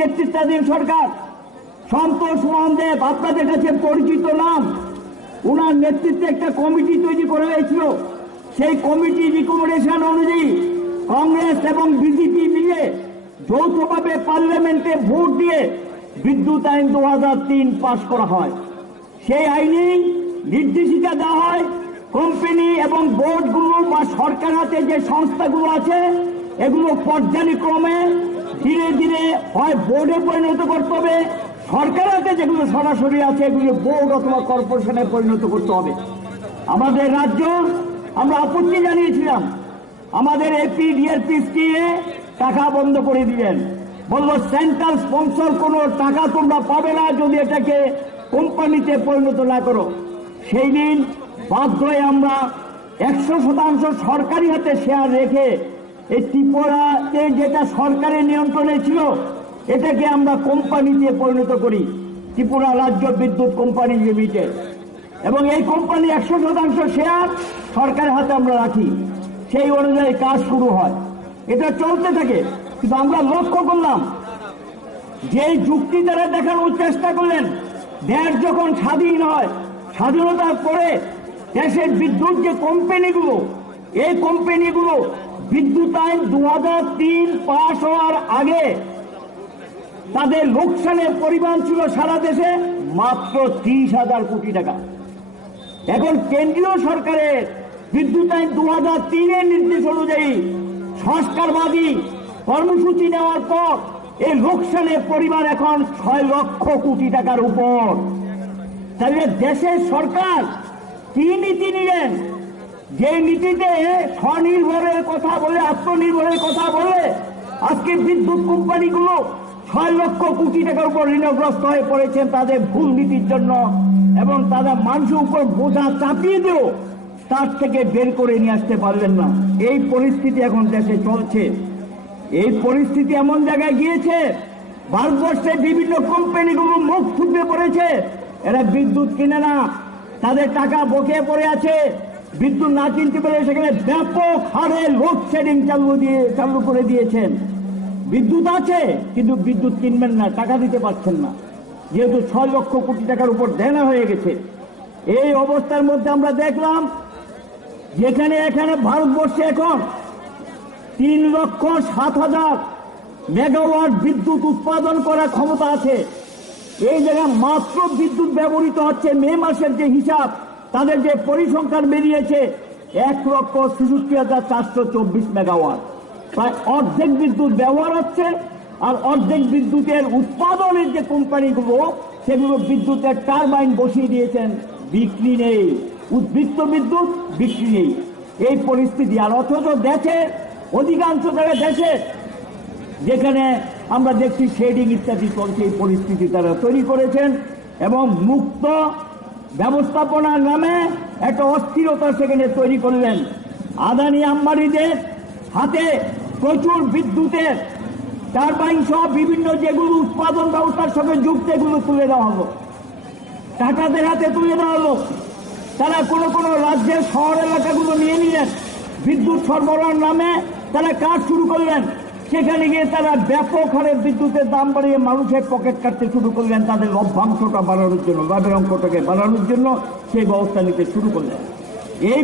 নেতৃত্বাধীন সরকার, সন্তোষ মোহন দেব আপনাদের কাছে পরিচিত নাম, উনার নেতৃত্বে একটা কমিটি তৈরি করা হয়েছিল। সেই কমিটি রিকমেন্ডেশন অনুযায়ী কংগ্রেস এবং বিজেপি মিলে যৌথভাবে পার্লামেন্টে ভোট দিয়ে বিদ্যুৎ আইন 2003 পাস করা হয়। সেই আইনে নির্দেশিকা দেওয়া হয় কোম্পানি এবং বোর্ডগুলো বা সরকার হাতে যে সংস্থাগুলো আছে এগুলো পর্যায়ক্রমে ধীরে ধীরে হয় বোর্ডে পরিণত করতে হবে, সরকার হাতে যেগুলো সরাসরি আছে এগুলো বোর্ড অথবা কর্পোরেশনে পরিণত করতে হবে। আমাদের রাজ্য আমরা আপত্তি জানিয়েছিলাম, আমাদের এপি ডিআরপি স্কিমে টাকা বন্ধ করে দিলেন, বললো সেন্ট্রাল স্পন্সর কোনো টাকা তোমরা পাবে না যদি এটাকে কোম্পানিতে পরিণত না করো। সেই দিন বাধ্য হয়ে আমরা 100% সরকারি হাতে শেয়ার রেখে এই ত্রিপুরাতে যেটা সরকারের নিয়ন্ত্রণে ছিল এটাকে আমরা কোম্পানিতে পরিণত করি, ত্রিপুরা রাজ্য বিদ্যুৎ কোম্পানি লিমিটেড, এবং এই কোম্পানি 100% শেয়ার সরকারের হাতে আমরা রাখি। সেই অনুযায়ী কাজ শুরু হয়, এটা চলতে থাকে। কিন্তু আমরা লক্ষ্য করলাম যে যুক্তি তারা দেখানোর চেষ্টা করলেন, দেশ যখন স্বাধীন হয়, স্বাধীনতার পরে দেশের বিদ্যুৎ যে কোম্পানিগুলো, এই কোম্পানিগুলো বিদ্যুৎ আইন 2003 পাস হওয়ার আগে তাদের লোকসানের পরিমাণ ছিল সারা দেশে মাত্র 30,000 কোটি টাকা। এখন কেন্দ্রীয় সরকারের বিদ্যুৎ আইন 2003 নির্দেশ অনুযায়ী সংস্কারবাদী কর্মসূচি নেওয়ার পর এই লোকসানের পরিমাণ এখন 6 লক্ষ কোটি টাকার উপর। তাহলে দেশের সরকার কি নীতি নিলেন? যে নীতিতে স্বনির্ভরের কথা বলে, আত্মনির্ভরের কথা বলে আজকে বিদ্যুৎ কোম্পানিগুলো 6 লক্ষ কোটি টাকার উপর ঋণগ্রস্ত হয়ে পড়েছেন তাদের ভুল নীতির জন্য, এবং তারা মানুষের উপর বোঝা চাপিয়ে দিয়েও তার থেকে বের করে নিয়ে আসতে পারলেন না। এই পরিস্থিতি এখন দেশে চলছে। এই পরিস্থিতি এমন জায়গায় গিয়েছে, ভারতবর্ষের বিভিন্ন কোম্পানিগুলো মুখ থুবড়ে পড়েছে, এরা বিদ্যুৎ কিনে না, তাদের টাকা বকেয়া পড়ে আছে, বিদ্যুৎ না কিনতে পারে সেখানে ব্যাপক হারে লোডশেডিং চালু করে দিয়েছেন। বিদ্যুৎ আছে কিন্তু বিদ্যুৎ কিনবেন না, টাকা দিতে পারছেন না, যেহেতু 6 লক্ষ কোটি টাকার উপর দেনা হয়ে গেছে। এই অবস্থার মধ্যে আমরা দেখলাম যেখানে এখানে ভারতবর্ষে এখন 3,07,000 মেগাওয়াট বিদ্যুৎ উৎপাদন করার ক্ষমতা আছে। এই জায়গায় মাত্র বিদ্যুৎ ব্যবহৃত হচ্ছে মে মাসের যে হিসাব, তাদের যে পরিসংখ্যান বেরিয়েছে 1,66,424 মেগাওয়াট, প্রায় অর্ধেক বিদ্যুৎ ব্যবহার হচ্ছে। আর অর্ধেক বিদ্যুতের উৎপাদনের যে কোম্পানিগুলো সেগুলো বিদ্যুতের টারবাইন বসিয়ে দিয়েছেন, বিক্রি নেই, উদ্বৃত্ত বিদ্যুৎ বিক্রি নেই, এই পরিস্থিতি। আর অথচ দেশের অধিকাংশ জায়গায় দেশে যেখানে আমরা দেখছি শেডিং ইত্যাদি চলছে, এই পরিস্থিতি তারা তৈরি করেছেন এবং মুক্ত ব্যবস্থাপনার নামে একটা অস্থিরতা সেখানে তৈরি করলেন। আদানি আম্বানিদের হাতে প্রচুর বিদ্যুতের টারবাইন সহ বিভিন্ন যেগুলো উৎপাদন ব্যবস্থার সঙ্গে যুক্ত এগুলো তুলে দেওয়া হলো, টাটাদের হাতে তুলে দেওয়া হলো। তারা কোনো কোনো রাজ্যের শহর এলাকাগুলো নিয়ে নিলেন, বিদ্যুৎ সরবরাহের নামে তারা কাজ শুরু করলেন। সেখানে গিয়ে তারা ব্যাপক হারে বিদ্যুতের দাম বাড়িয়ে মানুষের পকেট কাটতে শুরু করলেন, তাদের লভ্যাংশটা বাড়ানোর জন্য, লাভের অঙ্কটাকে বাড়ানোর জন্য সেই ব্যবস্থা নিতে শুরু করলেন। এই